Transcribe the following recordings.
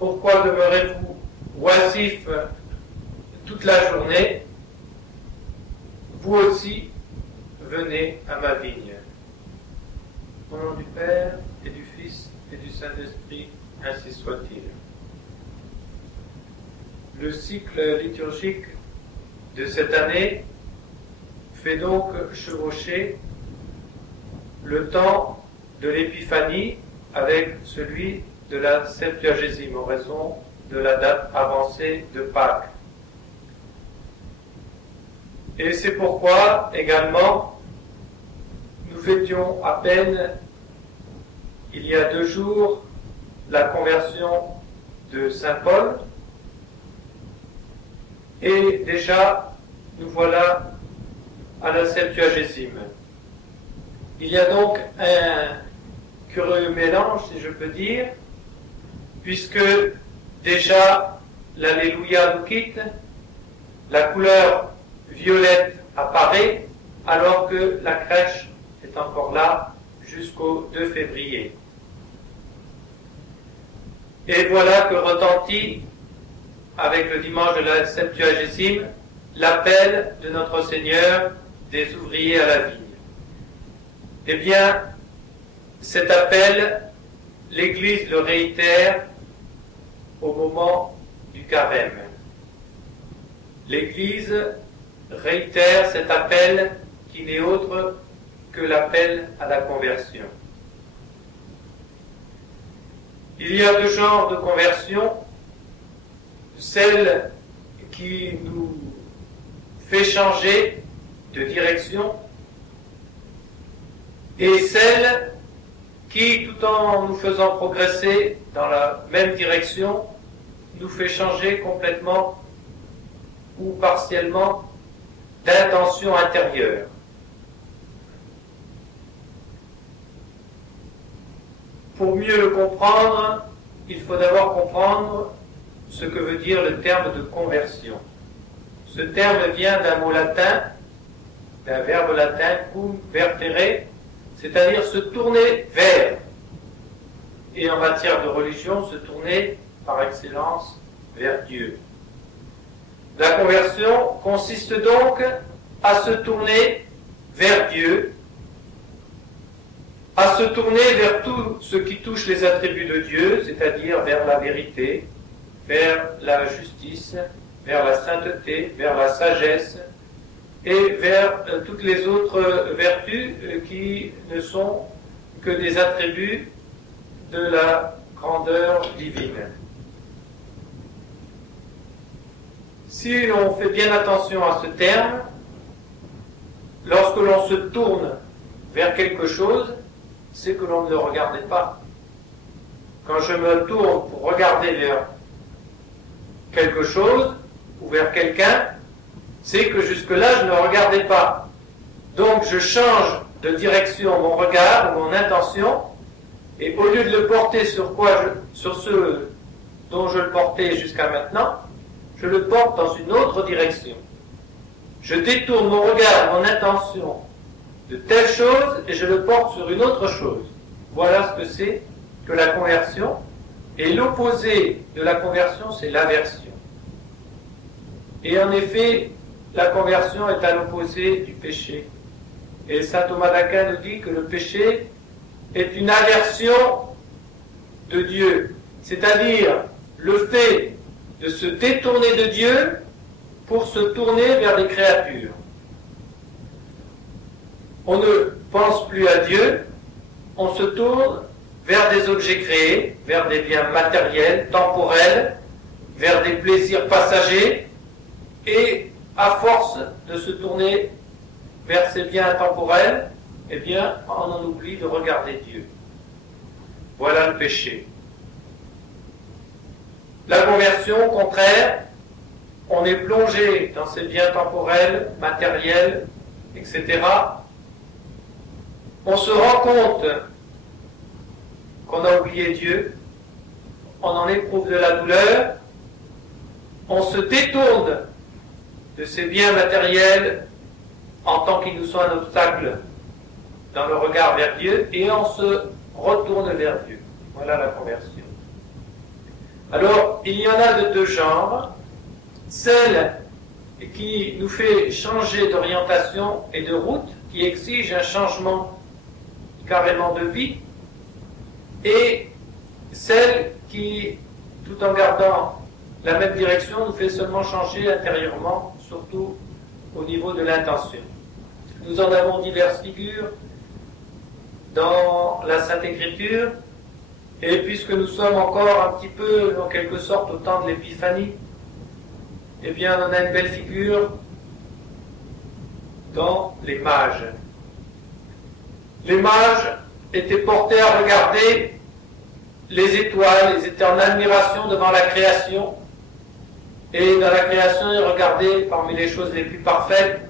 pourquoi demeurez-vous oisifs toute la journée? Vous aussi, venez à ma vigne. Au nom du Père, et du Fils, et du Saint-Esprit, ainsi soit-il. Le cycle liturgique de cette année fait donc chevaucher le temps de l'Épiphanie avec celui de la Septuagésime, en raison de la date avancée de Pâques. Et c'est pourquoi, également, nous fêtions à peine, il y a 2 jours, la conversion de Saint Paul, et déjà, nous voilà à la Septuagésime. Il y a donc un curieux mélange, si je peux dire, puisque déjà l'Alléluia nous quitte, la couleur violette apparaît, alors que la crèche est encore là jusqu'au 2 février. Et voilà que retentit, avec le dimanche de la Septuagésime, l'appel de notre Seigneur des ouvriers à la vigne. Eh bien, cet appel, l'Église le réitère au moment du carême. L'Église réitère cet appel qui n'est autre que l'appel à la conversion. Il y a 2 genres de conversion, celle qui nous fait changer de direction et celle qui, tout en nous faisant progresser dans la même direction, nous fait changer complètement ou partiellement d'intention intérieure. Pour mieux le comprendre, il faut d'abord comprendre ce que veut dire le terme de conversion. Ce terme vient d'un mot latin, d'un verbe latin, convertere, c'est-à-dire se tourner vers. Et en matière de religion, se tourner par excellence vers Dieu. La conversion consiste donc à se tourner vers Dieu, à se tourner vers tout ce qui touche les attributs de Dieu, c'est-à-dire vers la vérité, vers la justice, vers la sainteté, vers la sagesse et vers toutes les autres vertus qui ne sont que des attributs de la grandeur divine. Si l'on fait bien attention à ce terme, lorsque l'on se tourne vers quelque chose, c'est que l'on ne le regardait pas. Quand je me tourne pour regarder vers quelque chose ou vers quelqu'un, c'est que jusque-là je ne regardais pas. Donc je change de direction mon regard, mon intention, et au lieu de le porter sur ce dont je le portais jusqu'à maintenant, je le porte dans une autre direction. Je détourne mon regard, mon intention de telle chose et je le porte sur une autre chose. Voilà ce que c'est que la conversion. Et l'opposé de la conversion, c'est l'aversion. Et en effet, la conversion est à l'opposé du péché. Et saint Thomas d'Aquin nous dit que le péché est une aversion de Dieu, c'est-à-dire le fait de se détourner de Dieu pour se tourner vers les créatures. On ne pense plus à Dieu, on se tourne vers des objets créés, vers des biens matériels, temporels, vers des plaisirs passagers, et à force de se tourner vers ces biens temporels, eh bien, on en oublie de regarder Dieu. Voilà le péché. La conversion, au contraire, on est plongé dans ces biens temporels, matériels, etc. On se rend compte qu'on a oublié Dieu, on en éprouve de la douleur, on se détourne de ces biens matériels en tant qu'ils nous sont un obstacle dans le regard vers Dieu, et on se retourne vers Dieu. Voilà la conversion. Alors, il y en a de deux genres. Celle qui nous fait changer d'orientation et de route, qui exige un changement carrément de vie, et celle qui, tout en gardant la même direction, nous fait seulement changer intérieurement, surtout au niveau de l'intention. Nous en avons diverses figures dans la Sainte Écriture, et puisque nous sommes encore un petit peu, en quelque sorte, au temps de l'Épiphanie, eh bien, on a une belle figure dans les mages. Les mages étaient portés à regarder les étoiles, ils étaient en admiration devant la création, et dans la création, ils regardaient parmi les choses les plus parfaites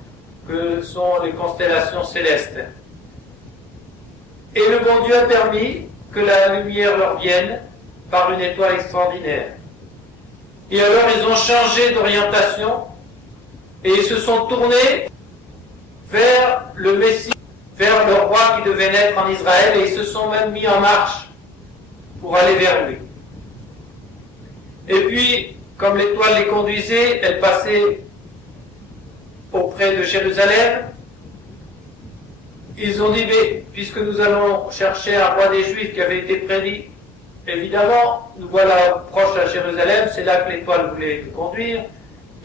que sont les constellations célestes. Et le bon Dieu a permis que la lumière leur vienne par une étoile extraordinaire. Et alors ils ont changé d'orientation et ils se sont tournés vers le Messie, vers le roi qui devait naître en Israël, et ils se sont même mis en marche pour aller vers lui. Et puis, comme l'étoile les conduisait, elle passait auprès de Jérusalem. Ils ont dit, mais puisque nous allons chercher un roi des Juifs qui avait été prédit, évidemment, nous voilà proches à Jérusalem, c'est là que l'étoile voulait nous conduire,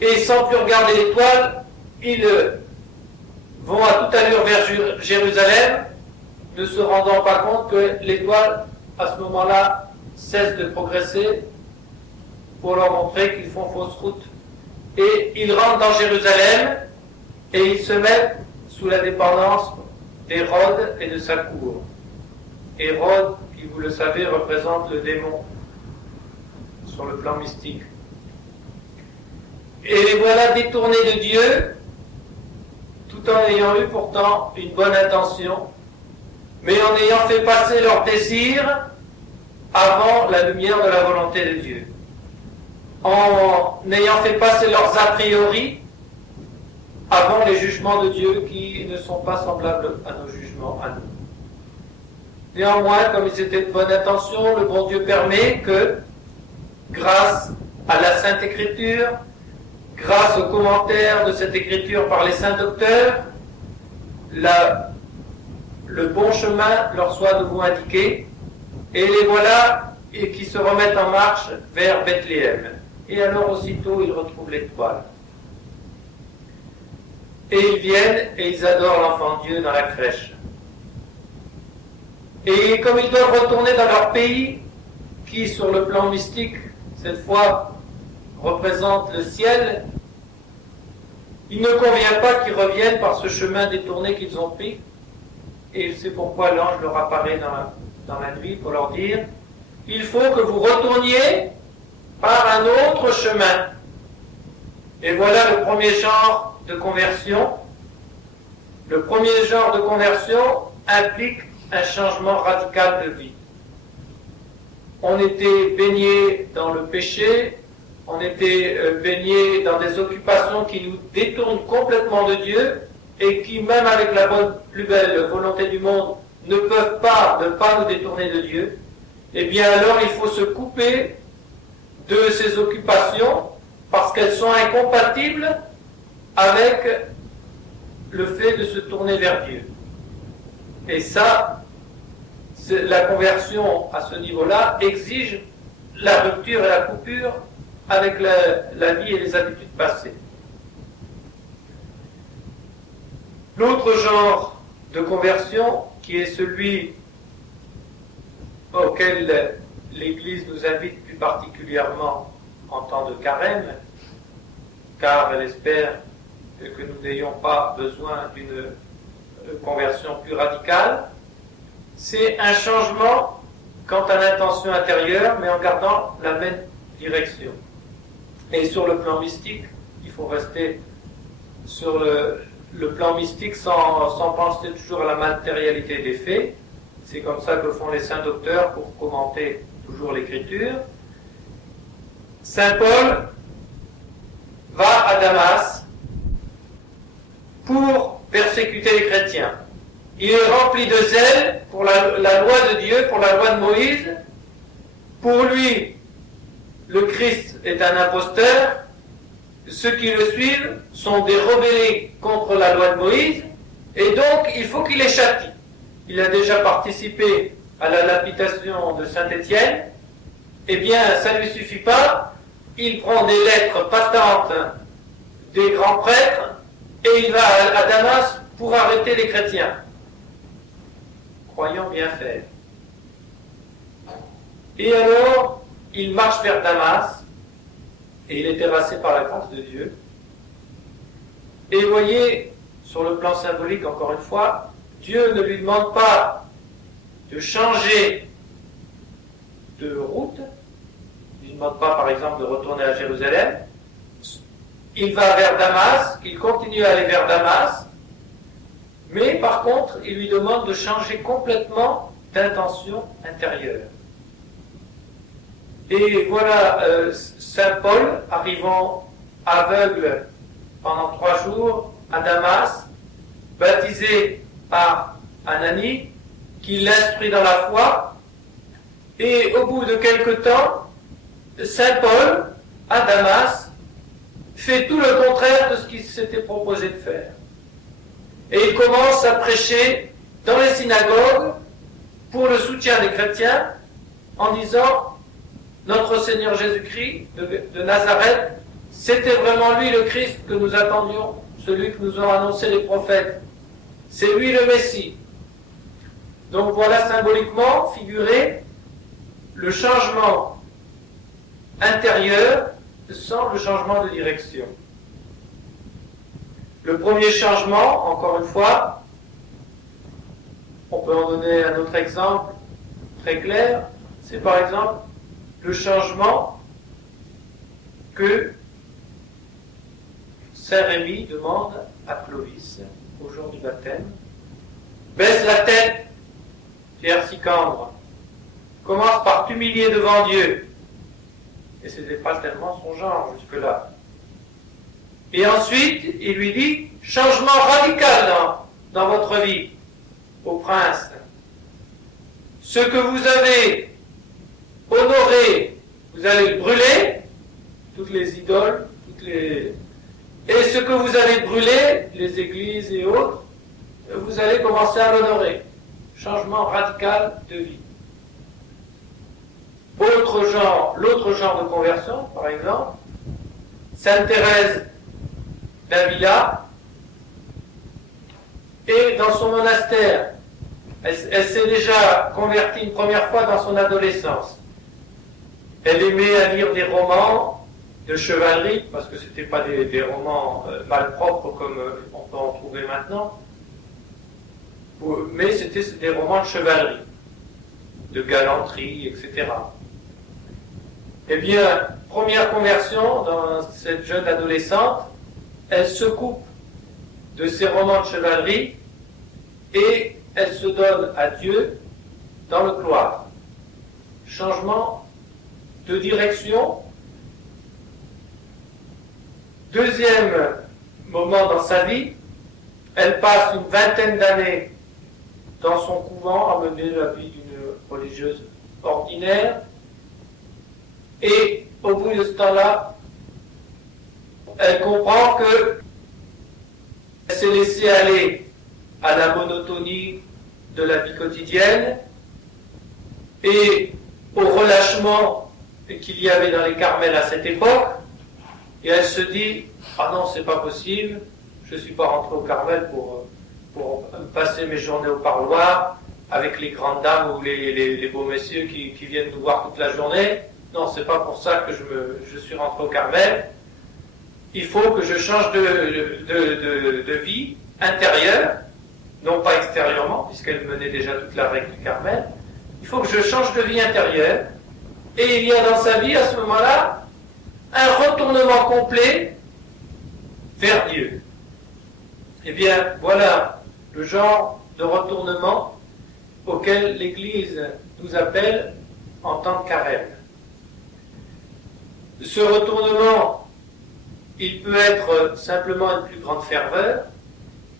et sans plus regarder l'étoile, ils vont à toute allure vers Jérusalem, ne se rendant pas compte que l'étoile, à ce moment-là, cesse de progresser pour leur montrer qu'ils font fausse route. Et ils rentrent dans Jérusalem et ils se mettent sous la dépendance d'Hérode et de sa cour. Hérode, qui vous le savez, représente le démon sur le plan mystique. Et les voilà détournés de Dieu, tout en ayant eu pourtant une bonne intention, mais en ayant fait passer leurs désirs avant la lumière de la volonté de Dieu, en ayant fait passer leurs a priori avant les jugements de Dieu qui ne sont pas semblables à nos jugements, à nous. Néanmoins, comme ils étaient de bonne intention, le bon Dieu permet que, grâce à la Sainte Écriture, grâce aux commentaires de cette Écriture par les saints docteurs, le bon chemin leur soit de nouveau indiqué, et les voilà et qui se remettent en marche vers Bethléem. Et alors aussitôt ils retrouvent l'étoile. Et ils viennent et ils adorent l'enfant Dieu dans la crèche. Et comme ils doivent retourner dans leur pays, qui sur le plan mystique, cette fois, représente le ciel, il ne convient pas qu'ils reviennent par ce chemin détourné qu'ils ont pris. Et c'est pourquoi l'ange leur apparaît dans la nuit pour leur dire, il faut que vous retourniez par un autre chemin. Et voilà le premier genre de conversion. Le premier genre de conversion implique un changement radical de vie. On était baigné dans le péché, on était baigné dans des occupations qui nous détournent complètement de Dieu et qui, même avec la plus belle volonté du monde, ne peuvent pas nous détourner de Dieu. Eh bien alors il faut se couper de ces occupations parce qu'elles sont incompatibles avec le fait de se tourner vers Dieu. Et ça, la conversion à ce niveau-là exige la rupture et la coupure avec la vie et les habitudes passées. L'autre genre de conversion, qui est celui auquel l'Église nous invite plus particulièrement en temps de carême, car elle espère que nous n'ayons pas besoin d'une conversion plus radicale, c'est un changement quant à l'intention intérieure, mais en gardant la même direction. Et sur le plan mystique, il faut rester sur le plan mystique sans penser toujours à la matérialité des faits. C'est comme ça que font les saints docteurs pour commenter toujours l'Écriture. Saint Paul va à Damas pour persécuter les chrétiens. Il est rempli de zèle pour la loi de Dieu, pour la loi de Moïse. Pour lui, le Christ est un imposteur, ceux qui le suivent sont des rebellés contre la loi de Moïse, et donc il faut qu'il les châtie. Il a déjà participé à la lapidation de Saint-Étienne, eh bien ça ne lui suffit pas, il prend des lettres patentes des grands prêtres, et il va à Damas pour arrêter les chrétiens, croyant bien faire. Et alors, il marche vers Damas, et il est terrassé par la grâce de Dieu. Et vous voyez, sur le plan symbolique, encore une fois, Dieu ne lui demande pas de changer de route, il ne lui demande pas, par exemple, de retourner à Jérusalem. Il va vers Damas, il continue à aller vers Damas, mais par contre, il lui demande de changer complètement d'intention intérieure. Et voilà Saint Paul arrivant aveugle pendant 3 jours à Damas, baptisé par Ananie, qui l'instruit dans la foi, et au bout de quelque temps, Saint Paul, à Damas, fait tout le contraire de ce qu'il s'était proposé de faire. Et il commence à prêcher dans les synagogues pour le soutien des chrétiens en disant « Notre Seigneur Jésus-Christ de Nazareth, c'était vraiment lui le Christ que nous attendions, celui que nous ont annoncé les prophètes. C'est lui le Messie. » Donc voilà symboliquement figuré le changement intérieur sans le changement de direction. Le premier changement, encore une fois, on peut en donner un autre exemple très clair, c'est par exemple le changement que Saint Rémy demande à Clovis au jour du baptême. Baisse la tête, Pierre Sicandre, commence par t'humilier devant Dieu. Et ce n'était pas tellement son genre jusque-là. Et ensuite, il lui dit, changement radical dans votre vie, ô prince. Ce que vous avez honoré, vous allez le brûler, toutes les idoles, et ce que vous avez brûlé, les églises et autres, vous allez commencer à l'honorer. Changement radical de vie. L'autre genre de conversion, par exemple, Sainte Thérèse d'Avila, et dans son monastère, elle s'est déjà convertie une première fois dans son adolescence. Elle aimait à lire des romans de chevalerie, parce que ce n'étaient pas des romans malpropres comme on peut en trouver maintenant, mais c'était des romans de chevalerie, de galanterie, etc. Eh bien, première conversion dans cette jeune adolescente, elle se coupe de ses romans de chevalerie et elle se donne à Dieu dans le cloître. Changement de direction. Deuxième moment dans sa vie, elle passe une 20aine d'années dans son couvent à mener la vie d'une religieuse ordinaire. Et au bout de ce temps-là, elle comprend que elle s'est laissée aller à la monotonie de la vie quotidienne et au relâchement qu'il y avait dans les Carmels à cette époque. Et elle se dit, ah non, c'est pas possible, je ne suis pas rentré au Carmel pour passer mes journées au parloir avec les grandes dames ou les beaux messieurs qui viennent nous voir toute la journée. Non, c'est pas pour ça que je suis rentré au Carmel. Il faut que je change de vie intérieure, non pas extérieurement, puisqu'elle menait déjà toute la règle du Carmel. Il faut que je change de vie intérieure. Et il y a dans sa vie, à ce moment-là, un retournement complet vers Dieu. Eh bien, voilà le genre de retournement auquel l'Église nous appelle en tant que carême. Ce retournement, il peut être simplement une plus grande ferveur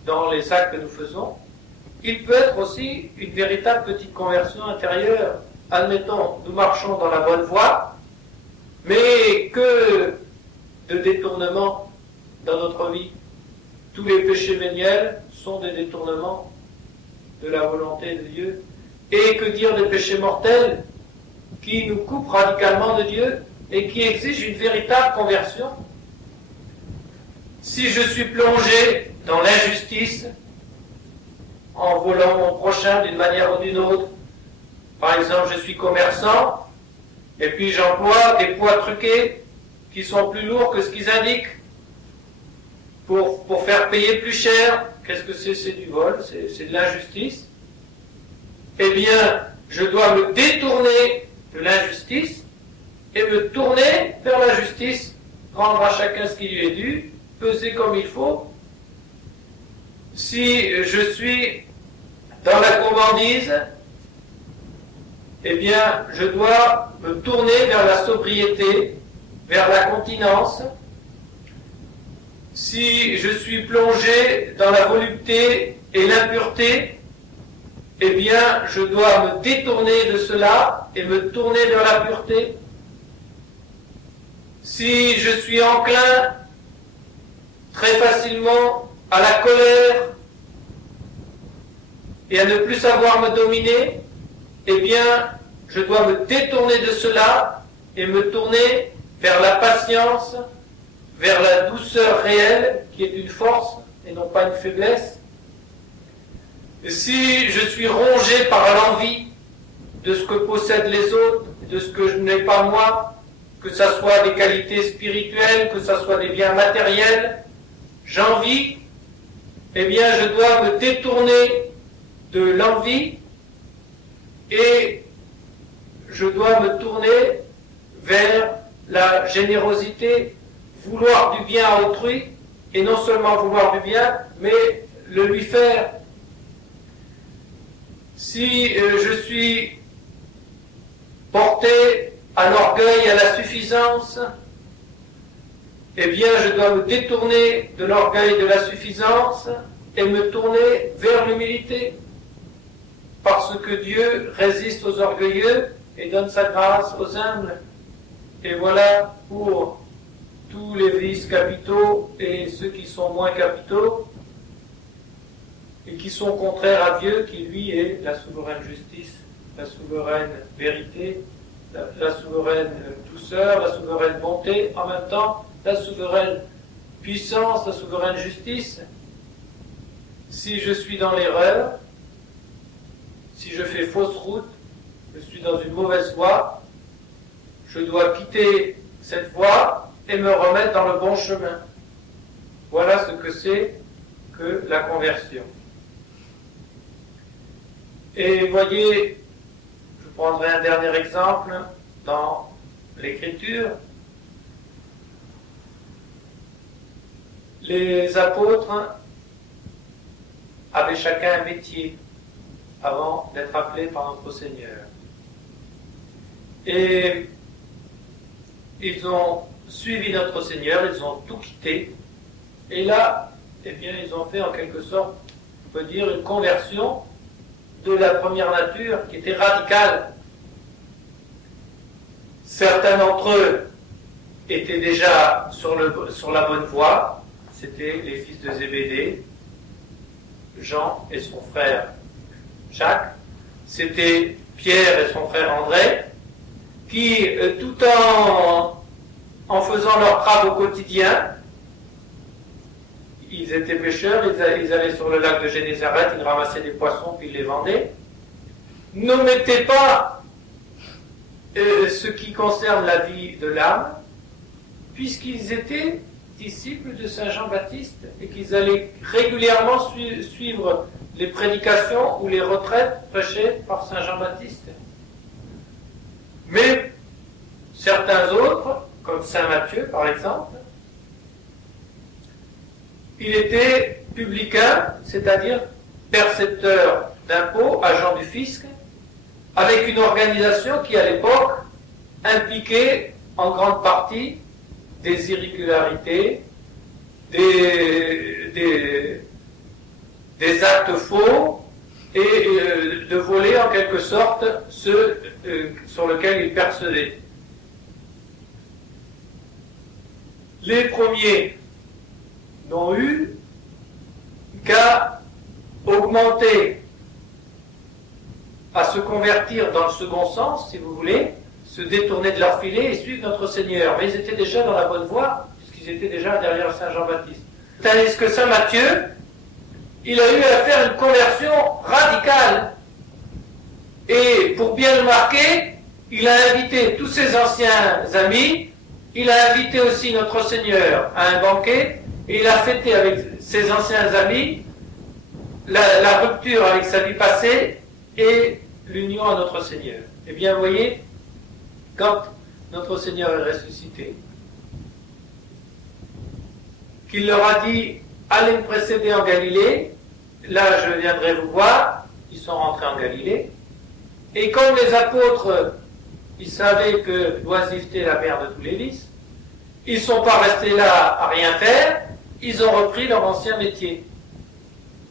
dans les actes que nous faisons. Il peut être aussi une véritable petite conversion intérieure. Admettons, nous marchons dans la bonne voie, Mais que de détournements dans notre vie. Tous les péchés véniels sont des détournements de la volonté de Dieu. Et que dire des péchés mortels qui nous coupent radicalement de Dieu et qui exigent une véritable conversion. Si je suis plongé dans l'injustice, en volant mon prochain d'une manière ou d'une autre, par exemple, je suis commerçant, et puis j'emploie des poids truqués qui sont plus lourds que ce qu'ils indiquent pour faire payer plus cher. Qu'est-ce que c'est? C'est du vol, c'est de l'injustice. Eh bien, je dois me détourner de l'injustice et me tourner vers la justice, rendre à chacun ce qui lui est dû, peser comme il faut. Si je suis dans la gourmandise, eh bien, je dois me tourner vers la sobriété, vers la continence. Si je suis plongé dans la volupté et l'impureté, eh bien, je dois me détourner de cela et me tourner vers la pureté. Si je suis enclin très facilement à la colère et à ne plus savoir me dominer, eh bien, je dois me détourner de cela et me tourner vers la patience, vers la douceur réelle, qui est une force et non pas une faiblesse. Et si je suis rongé par l'envie de ce que possèdent les autres, de ce que je n'ai pas moi, que ce soit des qualités spirituelles, que ce soit des biens matériels, j'envie, eh bien, je dois me détourner de l'envie et je dois me tourner vers la générosité, vouloir du bien à autrui, et non seulement vouloir du bien, mais le lui faire. Si je suis porté à l'orgueil et à la suffisance, eh bien je dois me détourner de l'orgueil et de la suffisance et me tourner vers l'humilité, parce que Dieu résiste aux orgueilleux et donne sa grâce aux humbles. Et voilà pour tous les vices capitaux et ceux qui sont moins capitaux et qui sont contraires à Dieu, qui lui est la souveraine justice, la souveraine vérité, la souveraine douceur, la souveraine bonté, en même temps la souveraine puissance, la souveraine justice. Si je suis dans l'erreur, si je fais fausse route, je suis dans une mauvaise voie, je dois quitter cette voie et me remettre dans le bon chemin. Voilà ce que c'est que la conversion. Et voyez, je prendrai un dernier exemple dans l'Écriture. Les apôtres avaient chacun un métier avant d'être appelés par notre Seigneur. Et ils ont suivi notre Seigneur, ils ont tout quitté, et là, eh bien, ils ont fait en quelque sorte, on peut dire, une conversion de la première nature qui était radicale. Certains d'entre eux étaient déjà sur la bonne voie, c'était les fils de Zébédée, Jean et son frère Jacques, c'était Pierre et son frère André, qui, tout en faisant leurs travaux quotidiens, ils étaient pêcheurs, ils allaient sur le lac de Génézareth, ils ramassaient des poissons puis ils les vendaient, ne mettaient pas ce qui concerne la vie de l'âme, puisqu'ils étaient disciples de Saint Jean-Baptiste et qu'ils allaient régulièrement suivre les prédications ou les retraites prêchées par Saint Jean-Baptiste. Mais certains autres, comme Saint Matthieu par exemple, il était publicain, c'est-à-dire percepteur d'impôts, agent du fisc, avec une organisation qui à l'époque impliquait en grande partie des irrégularités, des actes faux et de voler en quelque sorte ceux sur lesquels il percevait. Les premiers n'ont eu qu'à augmenter, à se convertir dans le second sens, si vous voulez, se détourner de leur filet et suivre notre Seigneur. Mais ils étaient déjà dans la bonne voie, puisqu'ils étaient déjà derrière Saint Jean-Baptiste. Tandis que Saint Matthieu, il a eu à faire une conversion radicale. Et pour bien le marquer, il a invité tous ses anciens amis, il a invité aussi notre Seigneur à un banquet, et il a fêté avec ses anciens amis la rupture avec sa vie passée et l'union à notre Seigneur. Eh bien, vous voyez, quand notre Seigneur est ressuscité, qu'il leur a dit « Allez me précéder en Galilée », là je viendrai vous voir, ils sont rentrés en Galilée, et comme les apôtres, ils savaient que l'oisiveté est la mère de tous les vices, ils ne sont pas restés là à rien faire, ils ont repris leur ancien métier.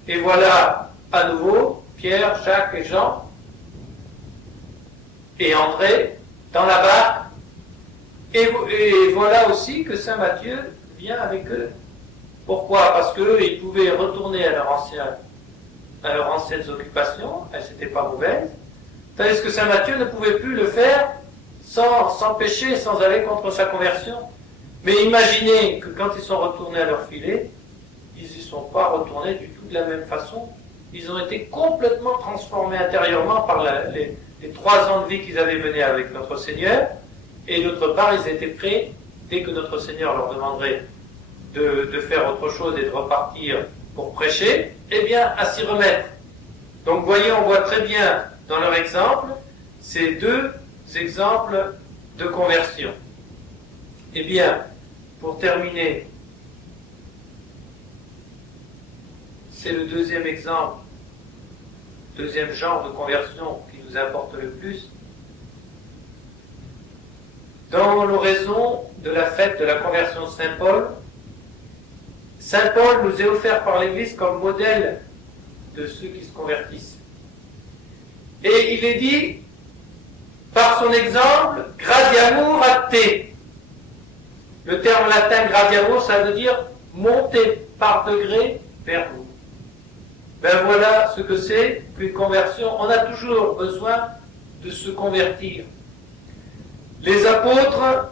Et voilà, à nouveau, Pierre, Jacques et Jean, et André, dans la barque, et voilà aussi que Saint Matthieu vient avec eux. Pourquoi? Parce qu'eux, ils pouvaient retourner à leurs anciennes occupations, elles n'étaient pas mauvaises, tandis que Saint Matthieu ne pouvait plus le faire sans péché, sans aller contre sa conversion. Mais imaginez que quand ils sont retournés à leur filet, ils n'y sont pas retournés du tout de la même façon. Ils ont été complètement transformés intérieurement par les 3 ans de vie qu'ils avaient menés avec notre Seigneur, et d'autre part, ils étaient prêts, dès que notre Seigneur leur demanderait de faire autre chose et de repartir pour prêcher, eh bien, à s'y remettre. Donc, vous voyez, on voit très bien dans leur exemple ces 2 exemples de conversion. Eh bien, pour terminer, c'est le 2e exemple, 2e genre de conversion qui nous importe le plus. Dans l'oraison de la fête de la conversion de Saint Paul, Saint Paul nous est offert par l'Église comme modèle de ceux qui se convertissent. Et il est dit, par son exemple, gradiamur ad te. Le terme latin gradiamur, ça veut dire monter par degré vers vous. Ben voilà ce que c'est qu'une conversion. On a toujours besoin de se convertir. Les apôtres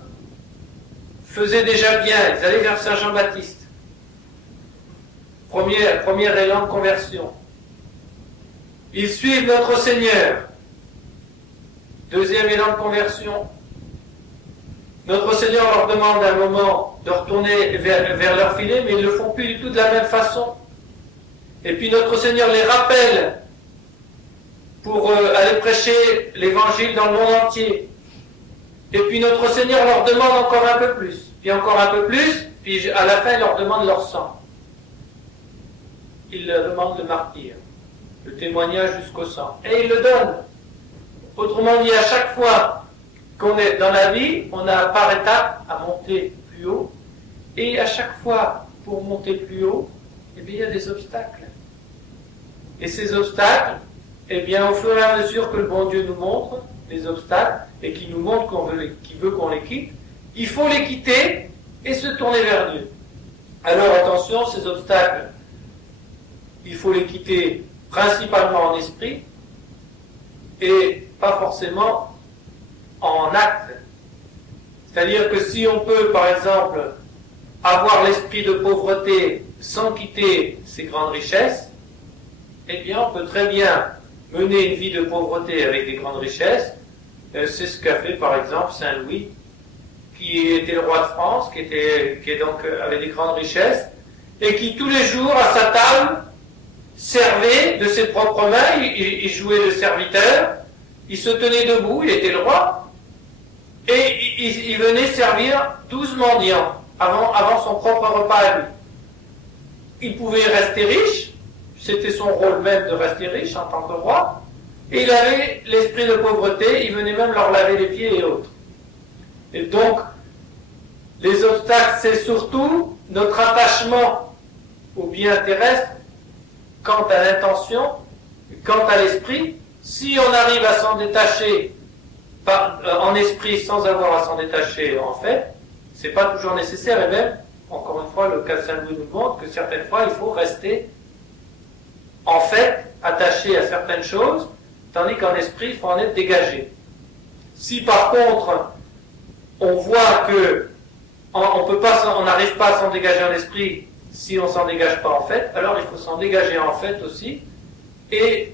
faisaient déjà bien, ils allaient vers Saint Jean-Baptiste. Premier élan de conversion. Ils suivent notre Seigneur. 2e élan de conversion. Notre Seigneur leur demande à un moment de retourner vers leur filet, mais ils ne le font plus du tout de la même façon. Et puis notre Seigneur les rappelle pour aller prêcher l'évangile dans le monde entier. Et puis notre Seigneur leur demande encore un peu plus, puis encore un peu plus, puis à la fin il leur demande leur sang. Il leur demande le martyre, le témoignage jusqu'au sang. Et il le donne. Autrement dit, à chaque fois qu'on est dans la vie, on a par étapes à monter plus haut. Et à chaque fois, pour monter plus haut, eh bien, il y a des obstacles. Et ces obstacles, eh bien, au fur et à mesure que le bon Dieu nous montre les obstacles, et qu'il nous montre qu'il veut qu'on les quitte, il faut les quitter et se tourner vers Dieu. Alors attention, ces obstacles, il faut les quitter principalement en esprit, et pas forcément en acte. C'est-à-dire que si on peut, par exemple, avoir l'esprit de pauvreté sans quitter ses grandes richesses, eh bien, on peut très bien mener une vie de pauvreté avec des grandes richesses. C'est ce qu'a fait, par exemple, Saint Louis, qui était le roi de France, qui avait des grandes richesses, et qui tous les jours, à sa table, servait de ses propres mains. Il jouait le serviteur, il se tenait debout, il était le roi, et il venait servir 12 mendiants avant son propre repas à lui. Il pouvait rester riche, c'était son rôle même de rester riche en tant que roi, et il avait l'esprit de pauvreté, il venait même leur laver les pieds et autres. Et donc, les obstacles, c'est surtout notre attachement au bien terrestre quant à l'intention, quant à l'esprit. Si on arrive à s'en détacher en esprit sans avoir à s'en détacher en fait, C'est pas toujours nécessaire, et même, encore une fois, le cas de Saint-Louis nous montre que certaines fois, il faut rester, en fait, attaché à certaines choses, tandis qu'en esprit, il faut en être dégagé. Si par contre, on voit que on n'arrive pas à s'en dégager en esprit si on s'en dégage pas en fait, alors il faut s'en dégager en fait aussi, et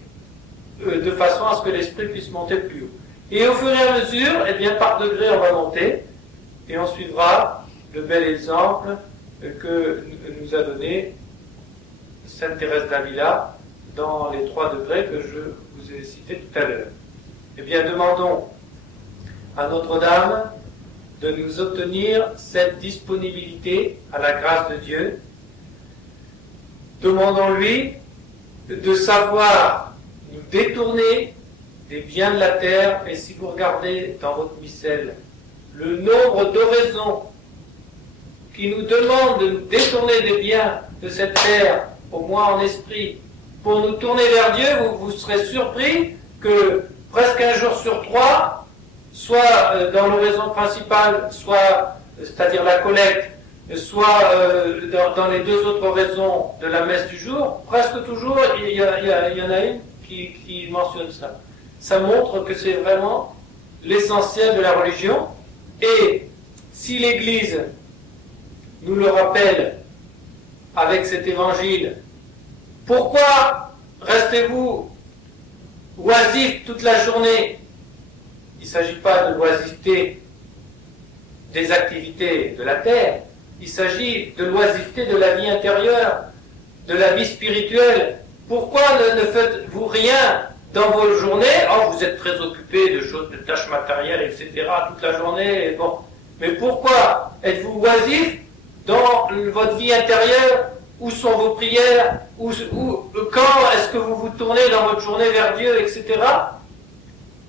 de façon à ce que l'esprit puisse monter plus haut. Et au fur et à mesure, eh bien, par degré, on va monter, et on suivra le bel exemple que nous a donné Sainte Thérèse d'Avila dans les 3 degrés que je vous ai cités tout à l'heure. Eh bien, demandons à Notre-Dame de nous obtenir cette disponibilité à la grâce de Dieu. Demandons-lui de savoir nous détourner des biens de la terre, et si vous regardez dans votre missel, le nombre d'oraisons qui nous demandent de nous détourner des biens de cette terre, au moins en esprit, pour nous tourner vers Dieu, vous serez surpris que presque un jour sur 3, soit dans l'oraison principale, soit, c'est-à-dire la collecte, soit dans les 2 autres oraisons de la messe du jour, presque toujours, il y en a une qui mentionne ça. Ça montre que c'est vraiment l'essentiel de la religion, et si l'Église nous le rappelle avec cet évangile, pourquoi restez-vous oisifs toute la journée? Il ne s'agit pas de l'oisiveté des activités de la terre, il s'agit de l'oisiveté de la vie intérieure, de la vie spirituelle. Pourquoi ne faites-vous rien dans vos journées? Oh, vous êtes très occupés de choses, de tâches matérielles, etc. toute la journée. Bon. Mais pourquoi êtes-vous oisifs dans votre vie intérieure? Où sont vos prières? Quand est-ce que vous vous tournez dans votre journée vers Dieu, etc.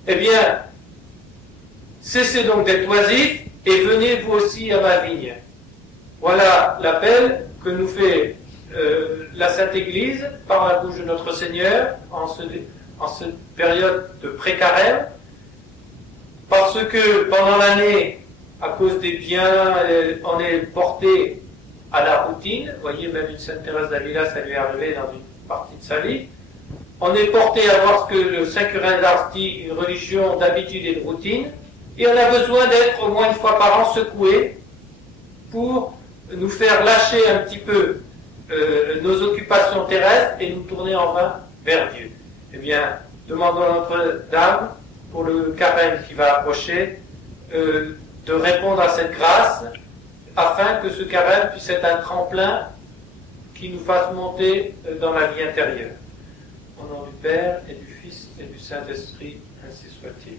Eh bien, cessez donc d'être oisifs et venez vous aussi à ma vigne. Voilà l'appel que nous fait la Sainte Église par la bouche de notre Seigneur en cette période de pré-carême, parce que pendant l'année, à cause des biens, on est porté à la routine. Vous voyez, même une Sainte Thérèse d'Avila, ça lui est arrivé dans une partie de sa vie. On est porté à voir ce que le Saint Curé d'Ars dit, une religion d'habitude et de routine, et on a besoin d'être au moins une fois par an secoué pour nous faire lâcher un petit peu nos occupations terrestres et nous tourner enfin vers Dieu. Eh bien, demandons à Notre-Dame, pour le carême qui va approcher, de répondre à cette grâce, afin que ce carême puisse être un tremplin qui nous fasse monter dans la vie intérieure. Au nom du Père, et du Fils, et du Saint-Esprit, ainsi soit-il.